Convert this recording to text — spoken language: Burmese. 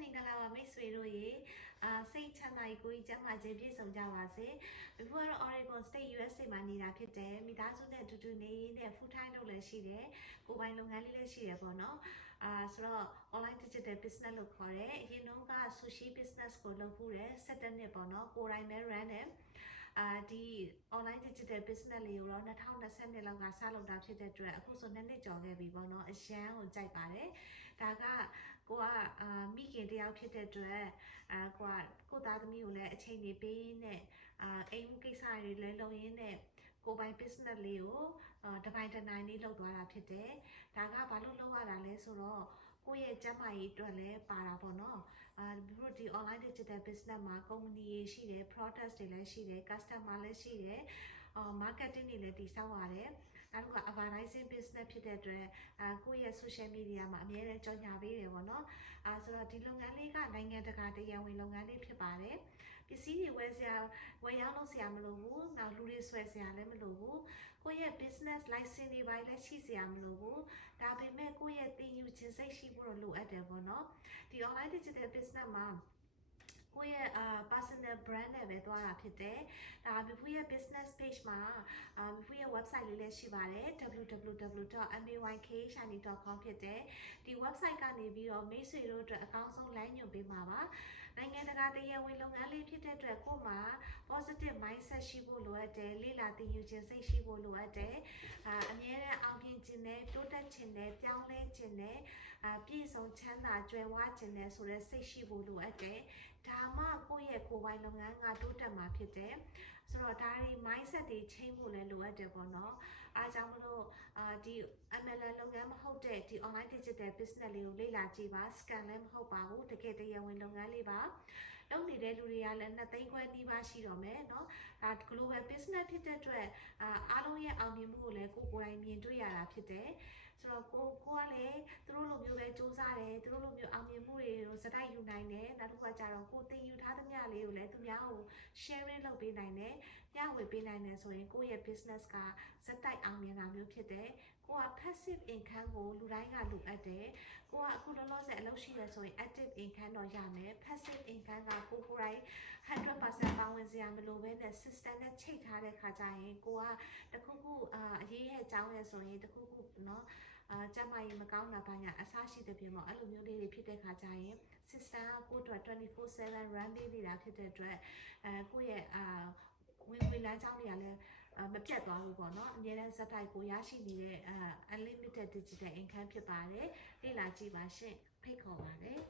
မင်္ဂလာပါမိတ်ဆွေတို့ရေစိတ်ချမ်းသာကိုကြီးကျမ်းမာခြင်းပြည့်စုံကြပါစေဒီကတော့ Oregon State USA မှာနေတာဖြစ်တယ်မိသားစုနဲ့အတူတူနေနဲ့ full time လုပ်လည်းရှိတယ်ကိုယ်ပိုင်လုပ်ငန်းလေးလည်းရှိတယ်ပေါ့နော်ဆိုတော့ online digital business လို့ခေါ်တယ်အရင်တုန်းက sushi business ကိုလုပ်ဖို့တယ်7နှစ်ပေါ့နော်ကိုယ်တိုင်ပဲ run တယ်ဒီ online digital business လေးကိုတော့2020လောက်ကစလုပ်တာဖြစ်တဲ့အတွက်အခုဆို2နှစ်ကျော်ခဲ့ပြီပေါ့နော်အရန်ကိုကြိုက်ပါတယ်ဒါကကိုကမိခင်တယောက်ဖြစ်တဲ့အတွက်ကိုသားသမီးကိုလည်းအချိန်ကြီးပေးနဲ့အိမ်မှုကိစ္စတွေလည်းလုပ်ရင်းနဲ့ကိုပိုင် business လေးကိုတပိုင်းတနိုင်လေးလုပ်သွားတာဖြစ်တယ်ဒါကဘာလို့လုပ်ရတာလဲဆိုတော့ကိုယ့်ရဲ့ကျန်းမာရေးအတွက်လည်းပါတာပေါ့နော်ဒီ online digital business မှာ company တွေရှိတယ် product တွေလည်းရှိတယ် customer လည်းရှိတယ်marketing တွေလည်းတည်ဆောက်ရတယ်နောက်တစ်ခါ advertising business ဖြစ်တဲ့အတွက်ကိုယ့်ရဲ့ social media မှာအများနဲ့ကြော်ညာပေးတယ်ပေါ့နော်ဆိုတော့ဒီလုပ်ငန်းလေးကနိုင်ငံတကာတရားဝင်လုပ်ငန်းလေးဖြစ်ပါတယ်ပစ္စည်းတွေဝယ်ရောက်လုပ်စရာမလိုဘူးနောက်လူတွေဆွဲစရာလည်းမလိုဘူးကိုယ့်ရဲ့ business license တွေပိုင်းလည်းရှိစရာမလိုဘူးဒါပေမဲ့ကိုယ့်ရဲ့သင်ယူခြင်းစိတ်ရှိဖို့လိုအပ်တယ်ပေါ့နော်ဒီ online digital business မှာကိုယ့်ရဲ့personal brand နဲ့ပဲသွားတာဖြစ်တယ်ဒါ Mifu ရဲ့ business page မှာ Mifu ရဲ့ website လေးလည်းရှိပါတယ် www.mykhshani.com ဖြစ်တယ်ဒီ website ကနေပြီးတော့မိတ်ဆွေတို့အတွက်အကောင်းဆုံးလမ်းညွှန်ပေးမှာပါနိုင်ငံတကာတရားဝင်လုပ်ငန်းလေးဖြစ်တဲ့အတွက်ကိုယ်မှာ positive mindset ရှိဖို့လိုအပ်တယ်လေ့လာသင်ယူခြင်းစိတ်ရှိဖို့လိုအပ်တယ်အမြဲတမ်းအောင်မြင်ခြင်းနဲ့တိုးတက်ခြင်းနဲ့ပြောင်းလဲခြင်းနဲ့ပြည့်စုံချမ်းသာကြွယ်ဝခြင်းနဲ့ဆိုတဲ့စိတ်ရှိဖို့လိုအပ်တယ်ဒါမှကိုယ့်ရဲ့ကိုယ်ပိုင်လုပ်ငန်းကတိုးတက်မှာဖြစ်တယ်ဆိုတော့ဒါတွေ mindset တွေချိန်ဖို့လည်းလိုအပ်တယ်ပေါ့နော်အားကြောင့်မလို့ဒီ MLM လုပ်ငန်းမဟုတ်တဲ့ဒီ online digital business လေးကိုလေ့လာကြည့်ပါ scan လည်းမဟုတ်ပါဘူးတကယ်တရားဝင်လုပ်ငန်းလေးပါလုပ်နေတဲ့လူတွေကလည်း2သိန်းခွဲနီးပါးရှိတော့မယ်เนาะဒါ global business ဖြစ်တဲ့အတွက်အားလုံးရဲ့အောင်မြင်မှုကိုလည်းကိုယ်တိုင်မြင်တွေ့ရတာဖြစ်တယ်ဆိုတော့ကိုကလည်းသူတို့လိုမျိုးပဲစူးစမ်းတယ်သူတို့လိုမျိုးအောင်မြင်မှုတွေကိုစတိုက်ယူနိုင်တယ်နောက်တစ်ခါကျတော့ကိုသင်ယူထားသမျှလေးကိုလည်းသူများကို sharing လုပ်ပေးနိုင်တယ်မျှဝေပေးနိုင်တယ်ဆိုရင်ကိုယ့်ရဲ့ business ကစတိုက်အောင်မြင်တာမျိုးဖြစ်တယ်ကိုက passive income ကိုလူတိုင်းကလိုအပ်တယ်ကိုကအခုလောလောဆယ်အလုပ်ရှိရဆိုရင် active income တော့ရမယ် passive income ကကိုယ်တိုင် 100% ပါဝင်စရာမလိုဘဲနဲ့ system နဲ့ချိတ်ထားတဲ့ခါကျရင်ကိုကတခုခုအရေးရဲ့အကြောင်းရယ်ဆိုရင်တခုခုเนาะကျမကြီးမကောင်းတာဘာညာအဆရှိတဲ့ပြင်ပေါ့အဲ့လိုမျိုးလေးတွေဖြစ်တဲ့ခါကျရင် system ကကိုယ့်အတွက် 24/7 run ပေးနေတာဖြစ်တဲ့အတွက်ကိုယ့်ရဲ့ဝင်လမ်းကြောင်းတွေကလည်းမပြတ်သွားဘူးပေါ့နော်အများနဲ့ဇက်တိုက်ကိုရရှိနေတဲ့unlimited digital income ဖြစ်ပါတယ်လေ့လာကြည့်ပါရှင့်ဖိတ်ခေါ်ပါတယ်